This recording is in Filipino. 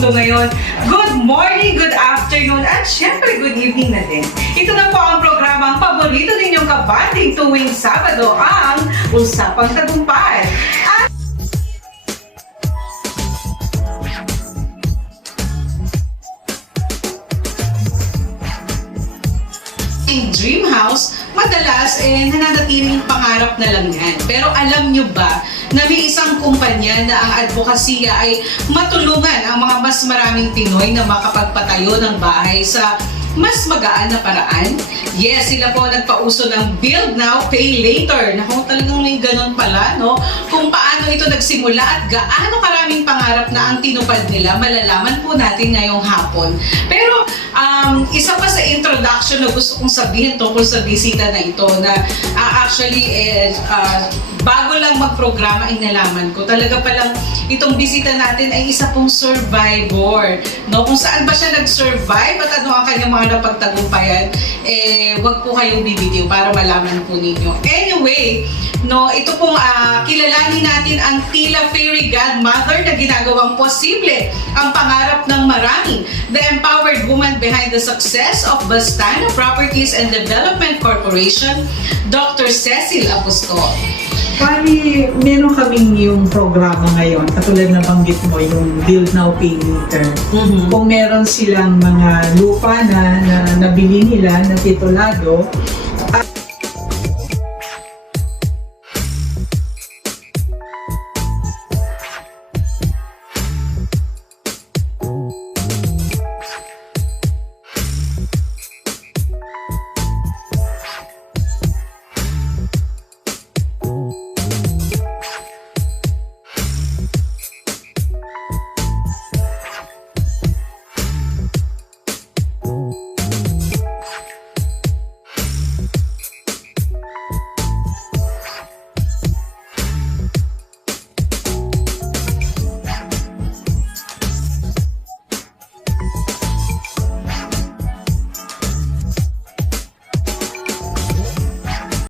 mundo ngayon. Good morning, good afternoon, at syempre good evening na din. Ito na po ang programang paborito ninyong kabanding tuwing Sabado, ang Usapang Tagumpay. Dream house, madalas nananatiling pangarap na lang yan. Pero alam nyo ba na may isang kumpanya na ang advokasya ay matulungan ang mga mas maraming Pinoy na makapagpatayo ng bahay sa mas magaan na paraan? Yes, sila po nagpauso ng Build Now, Pay Later. Naku, talagang may ganun pala, no? Kung paano ito nagsimula at gaano karaming pangarap na ang tinupad nila, malalaman po natin ngayong hapon. Pero isa pa sa introduction na gusto kong sabihin tungkol sa bisita na ito na bago lang magprograma ay nalaman ko. Talaga palang itong bisita natin ay isa pong survivor. No? Kung saan ba siya nag-survive at ano ang kanyang mga napagtagumpayan, wag po kayong bibidyo para malaman po ninyo. Anyway, no, ito pong kilalanin natin ang tila fairy godmother na ginagawang posible ang pangarap ng marami. The empowered woman behind the success of Bastana Properties and Development Corporation, Dr. Cecil Apostol. Bali, meron kaming yung programa ngayon, katulad na banggit mo, yung Build Now, Pay Later. Kung meron silang mga lupa na nabili nila, na titulado,